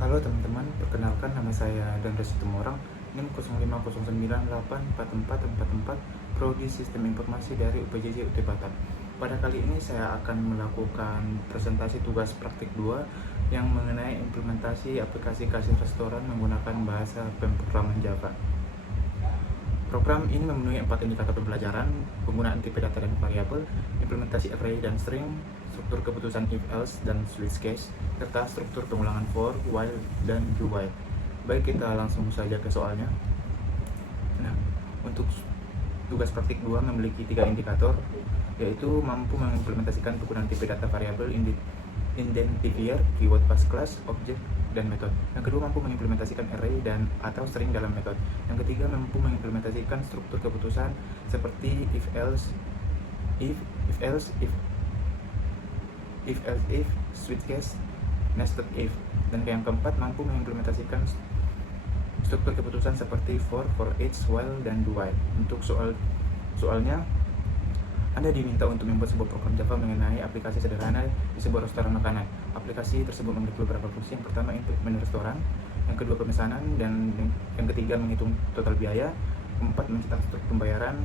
Halo teman-teman, perkenalkan nama saya Dandra Situmorang, NIM 0509844444, Prodi Sistem Informasi dari UPJJ UT Batam. Pada kali ini saya akan melakukan presentasi tugas praktik 2 yang mengenai implementasi aplikasi kasir restoran menggunakan bahasa pemrograman Java. Program ini memenuhi 4 indikator pembelajaran: penggunaan tipe data dan variabel, implementasi array dan string, struktur keputusan if else dan switch case, serta struktur pengulangan for, while, dan do while. Baik, kita langsung saja ke soalnya. Nah, untuk tugas praktik 2 memiliki 3 indikator, yaitu mampu mengimplementasikan penggunaan tipe data variabel, identifier, keyword pas class, objek, dan metode. Yang kedua, mampu mengimplementasikan array dan atau string dalam metode. Yang ketiga, mampu mengimplementasikan struktur keputusan seperti if else, if else, if, switch case, nested if. Dan yang keempat, mampu mengimplementasikan struktur keputusan seperti for each, while, dan do while. Untuk soalnya, Anda diminta untuk membuat sebuah program Java mengenai aplikasi sederhana di sebuah restoran makanan. Aplikasi tersebut memiliki beberapa fungsi. Yang pertama, input menu restoran. Yang kedua, pemesanan. Dan yang ketiga, menghitung total biaya. Keempat, mencetak struktur pembayaran.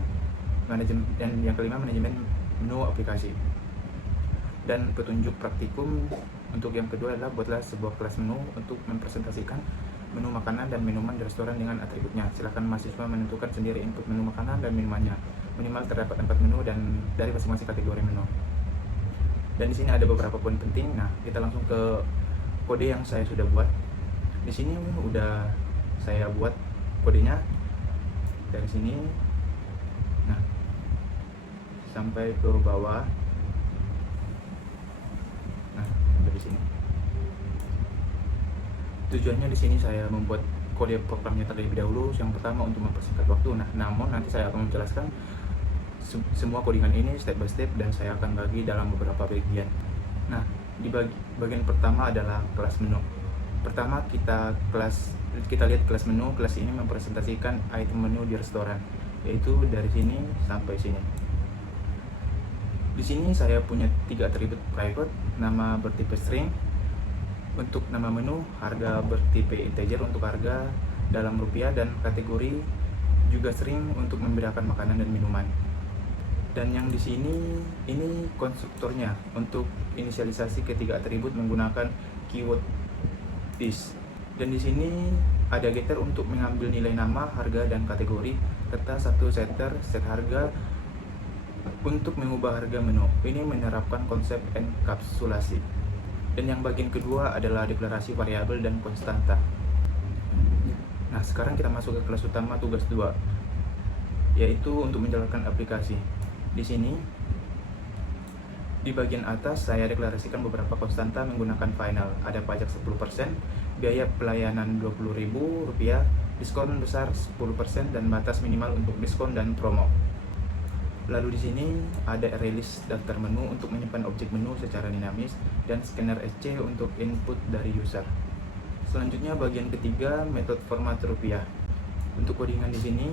Dan yang kelima, manajemen menu aplikasi. Dan petunjuk praktikum untuk yang kedua adalah buatlah sebuah kelas menu untuk mempresentasikan menu makanan dan minuman di restoran dengan atributnya. Silakan mahasiswa menentukan sendiri input menu makanan dan minumannya. Minimal terdapat 4 menu dan dari masing-masing kategori menu. Dan di sini ada beberapa poin penting. Nah, kita langsung ke kode yang saya sudah buat. Di sini udah saya buat kodenya dari sini. Nah, sampai ke bawah. Nah, sampai di sini. Tujuannya di sini saya membuat kode programnya terlebih dahulu. Yang pertama untuk mempersingkat waktu. Namun nanti saya akan menjelaskan semua codingan ini step by step dan saya akan bagi dalam beberapa bagian. Nah, di bagian pertama adalah kelas menu. Pertama kita lihat kelas menu. Kelas ini mempresentasikan item menu di restoran, yaitu dari sini sampai sini. Di sini saya punya 3 atribut private, nama bertipe string untuk nama menu, harga bertipe integer untuk harga dalam rupiah, dan kategori juga string untuk membedakan makanan dan minuman. Dan yang di sini ini konstruktornya untuk inisialisasi ketiga atribut menggunakan keyword is. Dan di sini ada getter untuk mengambil nilai nama, harga, dan kategori, serta satu setter set harga untuk mengubah harga menu. Ini menerapkan konsep enkapsulasi. Dan yang bagian kedua adalah deklarasi variabel dan konstanta. Nah, sekarang kita masuk ke kelas utama tugas 2, yaitu untuk menjalankan aplikasi. Di sini, di bagian atas saya deklarasikan beberapa konstanta menggunakan final. Ada pajak 10%, biaya pelayanan Rp20.000, diskon besar 10%, dan batas minimal untuk diskon dan promo. Lalu di sini ada array list daftar menu untuk menyimpan objek menu secara dinamis, dan scanner SC untuk input dari user. Selanjutnya bagian ketiga, metode format rupiah. Untuk codingan di sini,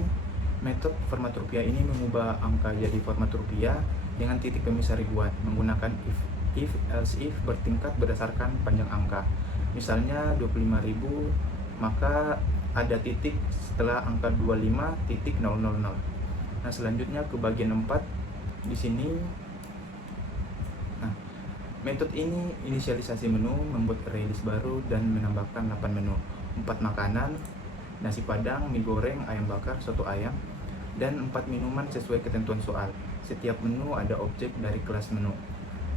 metode format rupiah ini mengubah angka jadi format rupiah dengan titik pemisah ribuan menggunakan if else if bertingkat berdasarkan panjang angka. Misalnya 25.000, maka ada titik setelah angka 25.000. Nah, selanjutnya ke bagian 4 di sini. Nah, metode ini inisialisasi menu, membuat array list baru, dan menambahkan 8 menu: 4 makanan, nasi padang, mie goreng, ayam bakar, soto ayam, dan 4 minuman sesuai ketentuan soal. Setiap menu ada objek dari kelas menu.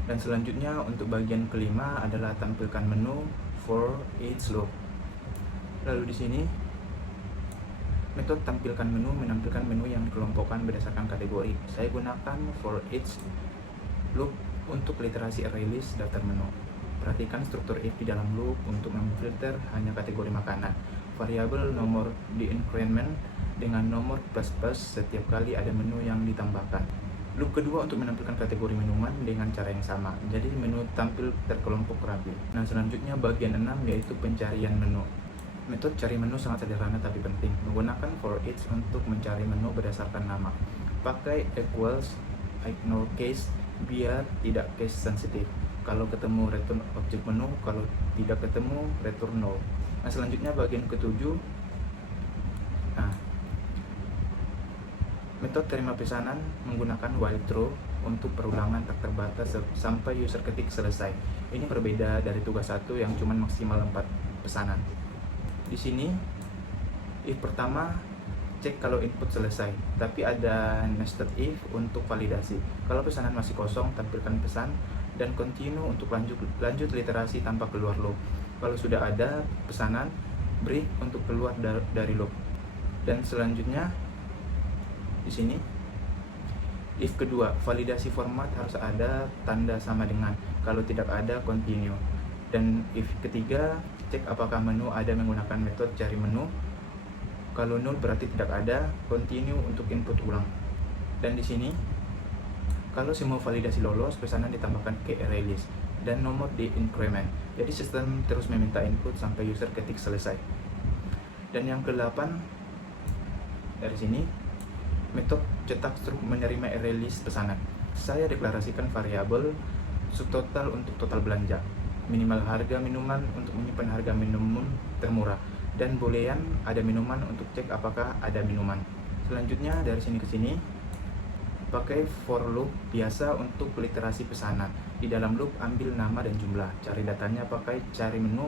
Dan selanjutnya untuk bagian kelima adalah tampilkan menu for each loop. Lalu di sini metode tampilkan menu menampilkan menu yang dikelompokkan berdasarkan kategori. Saya gunakan for each loop untuk literasi array list daftar menu. Perhatikan struktur if di dalam loop untuk memfilter hanya kategori makanan. Variabel nomor di increment dengan nomor plus setiap kali ada menu yang ditambahkan. Loop kedua untuk menampilkan kategori minuman dengan cara yang sama. Jadi menu tampil terkelompok rapi. Nah, selanjutnya bagian 6 yaitu pencarian menu. Metode cari menu sangat sederhana tapi penting. Menggunakan for each untuk mencari menu berdasarkan nama. Pakai equals ignore case biar tidak case sensitif. Kalau ketemu return objek menu, kalau tidak ketemu return null. Nah, selanjutnya bagian ketujuh. Nah, metode terima pesanan menggunakan while true untuk perulangan tak terbatas sampai user ketik selesai. Ini berbeda dari tugas 1 yang cuma maksimal 4 pesanan. Di sini if pertama cek kalau input selesai, tapi ada nested if untuk validasi. Kalau pesanan masih kosong, tampilkan pesan, dan continue untuk lanjut literasi tanpa keluar loop. Kalau sudah ada pesanan, break untuk keluar dari loop. Dan selanjutnya di sini if kedua, validasi format harus ada tanda sama dengan, kalau tidak ada continue. Dan if ketiga, cek apakah menu ada menggunakan metode cari menu. Kalau null berarti tidak ada, continue untuk input ulang. Dan di sini kalau semua validasi lolos, pesanan ditambahkan ke array list dan nomor di increment. Jadi sistem terus meminta input sampai user ketik selesai. Dan yang ke-8 dari sini, metode cetak struk menerima array list pesanan. Saya deklarasikan variabel subtotal untuk total belanja, minimal harga minuman untuk menyimpan harga minimum termurah, dan boolean ada minuman untuk cek apakah ada minuman. Selanjutnya dari sini ke sini pakai for loop biasa untuk literasi pesanan. Di dalam loop ambil nama dan jumlah, cari datanya pakai cari menu,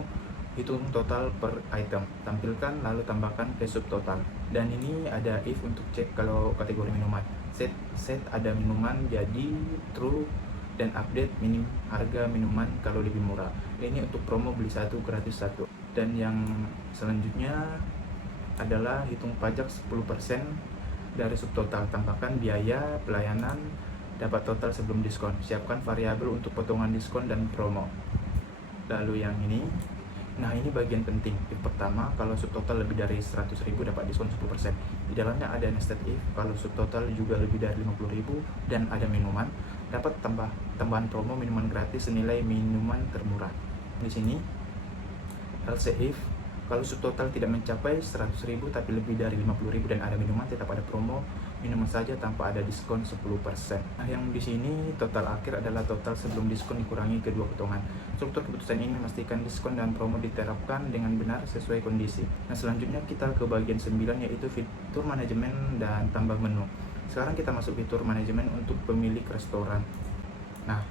hitung total per item, tampilkan lalu tambahkan ke subtotal. Dan ini ada if untuk cek kalau kategori minuman. Set ada minuman jadi true, dan update minim harga minuman kalau lebih murah. Ini untuk promo beli 1 gratis 1. Dan yang selanjutnya adalah hitung pajak 10% dari subtotal, tambahkan biaya pelayanan, dapat total sebelum diskon. Siapkan variabel untuk potongan diskon dan promo. Lalu yang ini, nah ini bagian penting. If pertama, kalau subtotal lebih dari 100.000 dapat diskon 10%. Di dalamnya ada nested if, kalau subtotal juga lebih dari 50.000 dan ada minuman, dapat tambahan promo minuman gratis senilai minuman termurah. Di sini else if, kalau subtotal tidak mencapai 100.000 tapi lebih dari 50.000 dan ada minuman, tetap ada promo minuman saja tanpa ada diskon 10%. Nah, yang di sini total akhir adalah total sebelum diskon dikurangi kedua potongan. Struktur keputusan ini memastikan diskon dan promo diterapkan dengan benar sesuai kondisi. Nah, selanjutnya kita ke bagian 9, yaitu fitur manajemen dan tambah menu. Sekarang kita masuk fitur manajemen untuk pemilik restoran. Nah,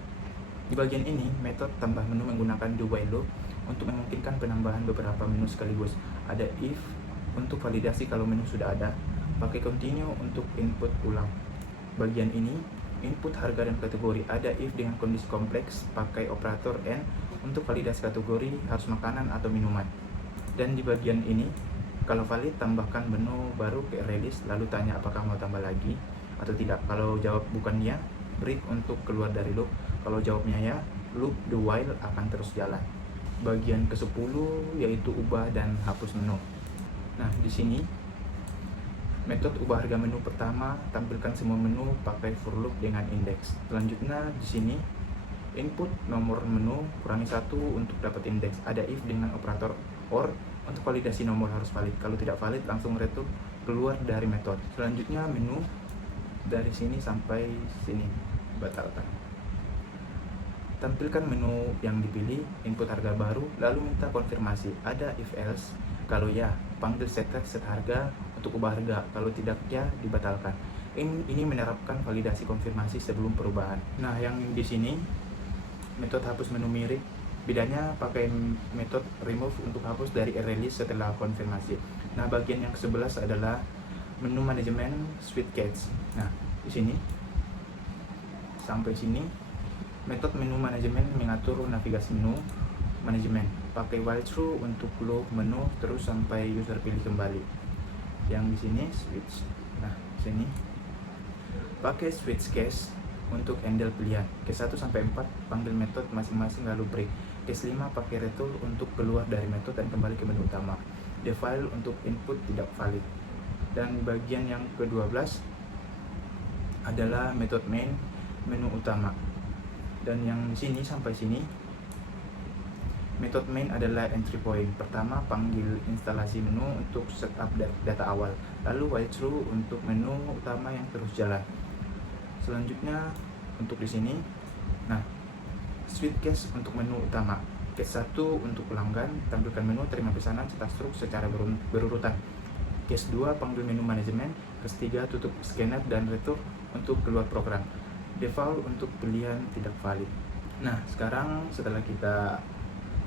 di bagian ini metode tambah menu menggunakan do while loop untuk memungkinkan penambahan beberapa menu sekaligus. Ada if untuk validasi kalau menu sudah ada, pakai continue untuk input ulang. Bagian ini input harga dan kategori. Ada if dengan kondisi kompleks, pakai operator and untuk validasi kategori harus makanan atau minuman. Dan di bagian ini kalau valid, tambahkan menu baru ke array list, lalu tanya apakah mau tambah lagi atau tidak. Kalau jawab bukan ya, break untuk keluar dari loop. Kalau jawabnya ya, loop the while akan terus jalan. Bagian ke-10 yaitu ubah dan hapus menu. Nah, di sini metode ubah harga menu pertama, tampilkan semua menu pakai for loop dengan indeks. Selanjutnya di sini input nomor menu kurangi 1 untuk dapat indeks. Ada if dengan operator or untuk validasi nomor harus valid. Kalau tidak valid langsung return keluar dari metode. Selanjutnya menu dari sini sampai sini batalkan. Tampilkan menu yang dipilih, input harga baru, lalu minta konfirmasi. Ada if else, kalau ya, panggil set harga untuk ubah harga, kalau tidak ya, dibatalkan. Ini menerapkan validasi konfirmasi sebelum perubahan. Nah, yang di sini metode hapus menu mirip, bedanya pakai metode remove untuk hapus dari array list setelah konfirmasi. Nah, bagian yang ke-11 adalah menu manajemen switch case. Nah, di sini sampai sini metode menu manajemen mengatur navigasi menu manajemen. Pakai while true untuk loop menu terus sampai user pilih kembali. Yang di sini switch. Nah, sini pakai switch case untuk handle pilihan. Case 1 sampai 4 panggil metode masing-masing lalu break. Case 5 pakai return untuk keluar dari metode dan kembali ke menu utama. The file untuk input tidak valid. Dan bagian yang ke-12 adalah metode main menu utama. Dan yang di sini sampai sini metode main adalah entry point. Pertama panggil instalasi menu untuk setup data awal, lalu while true untuk menu utama yang terus jalan. Selanjutnya untuk di sini, nah Suite cache untuk menu utama. Cache 1 untuk pelanggan, tampilkan menu, terima pesanan, cetak struk secara berurutan. Cache 2 panggil menu manajemen. Cache 3 tutup scanner dan return untuk keluar program. Default untuk pilihan tidak valid. Nah, sekarang setelah kita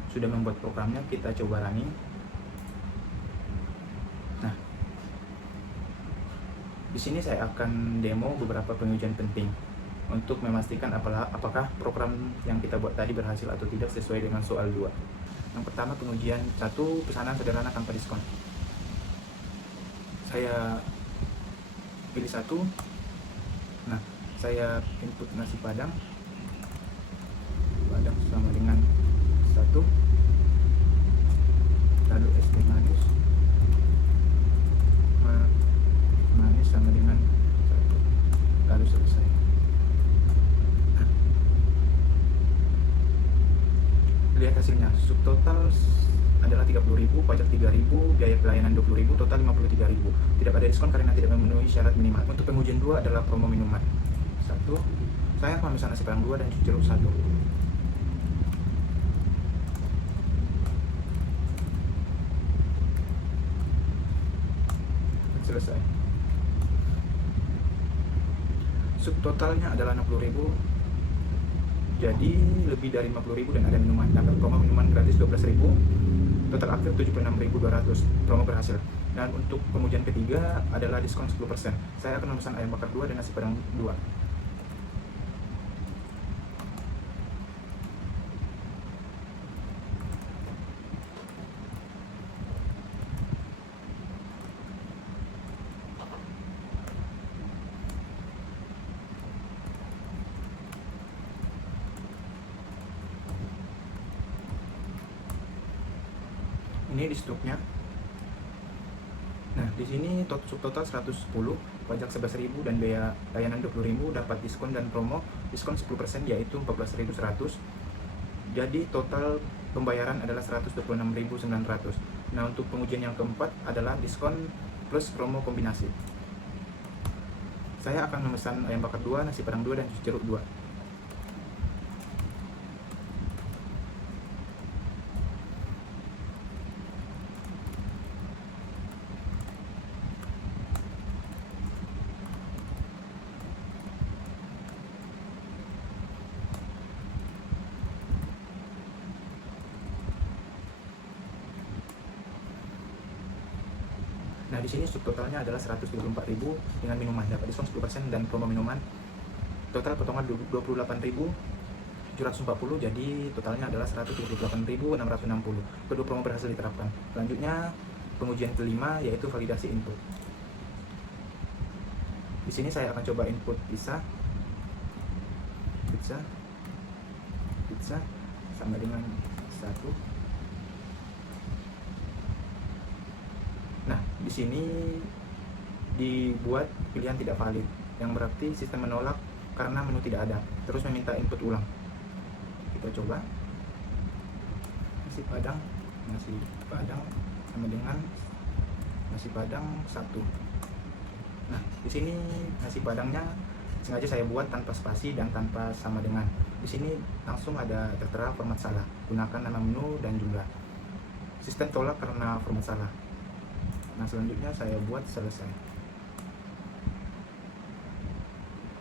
sudah membuat programnya, kita coba running. Nah, di sini saya akan demo beberapa pengujian penting untuk memastikan apakah program yang kita buat tadi berhasil atau tidak sesuai dengan soal 2. Yang pertama, pengujian 1, pesanan sederhana tanpa diskon. Saya pilih 1. Nah, saya input nasi padang sama dengan 1, lalu es teh manis sama dengan 1, lalu selesai. Lihat hasilnya, subtotal adalah 30.000, pajak 3.000, biaya pelayanan 20.000, total 53.000. Tidak ada diskon karena tidak memenuhi syarat minimal. Untuk pengujian 2 adalah promo minuman. 1, saya akan memesan nasi padang 2 dan jeruk 1. Selesai. Subtotalnya adalah 60.000, jadi lebih dari 50.000 dan ada minuman. Dapat promo minuman gratis 12.000, total aktif 76.200, promo berhasil. Dan untuk pengujian ketiga adalah diskon 10%. Saya akan memesan ayam bakar 2 dan nasi padang 2. Ini di struknya. Nah, di sini subtotal 110, pajak 11.000 dan biaya layanan 20.000, dapat diskon dan promo diskon 10% yaitu 14.100. Jadi total pembayaran adalah 126.900. Nah, untuk pengujian yang keempat adalah diskon plus promo kombinasi. Saya akan memesan ayam bakar 2, nasi padang 2 dan jus jeruk 2. Nah, di sini subtotalnya adalah 124.000 dengan minuman, dapat diskon 10% dan promo minuman. Total potongan 28.740, jadi totalnya adalah 128.660. Kedua promo berhasil diterapkan. Selanjutnya, pengujian kelima yaitu validasi input. Di sini saya akan coba input pizza sama dengan 1. Nah, di sini dibuat pilihan tidak valid, yang berarti sistem menolak karena menu tidak ada, terus meminta input ulang. Kita coba nasi padang sama dengan nasi padang 1. Nah, di sini nasi padangnya sengaja saya buat tanpa spasi dan tanpa sama dengan. Di sini langsung ada tertera format salah, gunakan nama menu dan jumlah. Sistem tolak karena format salah. Nah, selanjutnya saya buat selesai.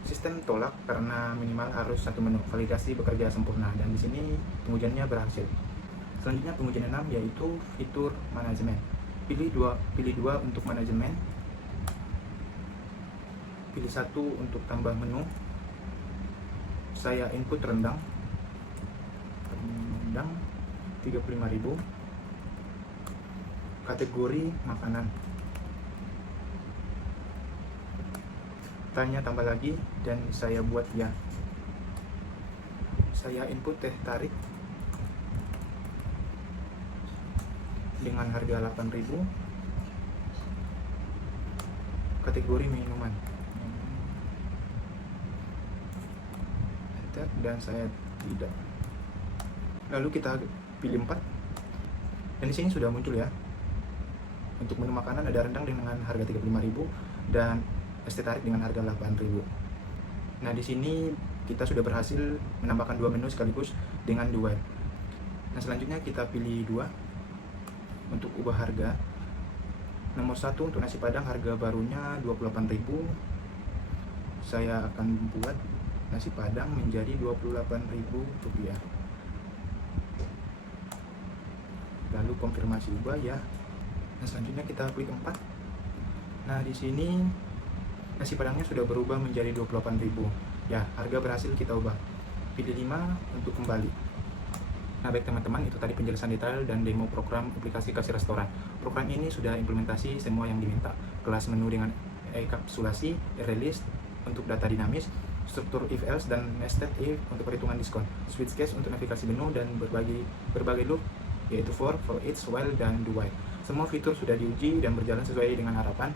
Sistem tolak karena minimal harus 1 menu, validasi bekerja sempurna, dan di sini pengujiannya berhasil. Selanjutnya pengujian 6 yaitu fitur manajemen. Pilih dua untuk manajemen. Pilih 1 untuk tambah menu. Saya input rendang 35.000. Kategori makanan. Tanya tambah lagi dan saya buat ya. Saya input teh tarik dengan harga 8.000. Kategori minuman. Enter dan saya tidak. Lalu kita pilih 4. Dan di sini sudah muncul ya. Untuk menu makanan ada rendang dengan harga 35.000 dan es teh tarik dengan harga 8.000. Nah, di sini kita sudah berhasil menambahkan 2 menu sekaligus dengan duet. Nah, selanjutnya kita pilih 2 untuk ubah harga. Nomor 1 untuk nasi padang, harga barunya 28.000. Saya akan buat nasi padang menjadi Rp28.000. Lalu konfirmasi ubah ya. Nah, selanjutnya kita klik 4. Nah, di sini nasi padangnya sudah berubah menjadi 28.000. Ya, harga berhasil kita ubah. Pilih 5 untuk kembali. Nah, baik teman-teman, itu tadi penjelasan detail dan demo program aplikasi kasih restoran. Program ini sudah implementasi semua yang diminta. Kelas menu dengan enkapsulasi, array list untuk data dinamis, struktur if else dan nested if untuk perhitungan diskon, switch case untuk navigasi menu, dan berbagai loop yaitu for each, while, dan do while. Semua fitur sudah diuji dan berjalan sesuai dengan harapan.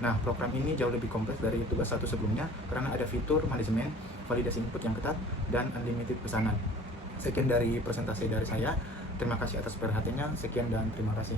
Nah, program ini jauh lebih kompleks dari tugas 1 sebelumnya karena ada fitur manajemen, validasi input yang ketat, dan unlimited pesanan. Sekian dari presentasi dari saya. Terima kasih atas perhatiannya. Sekian dan terima kasih.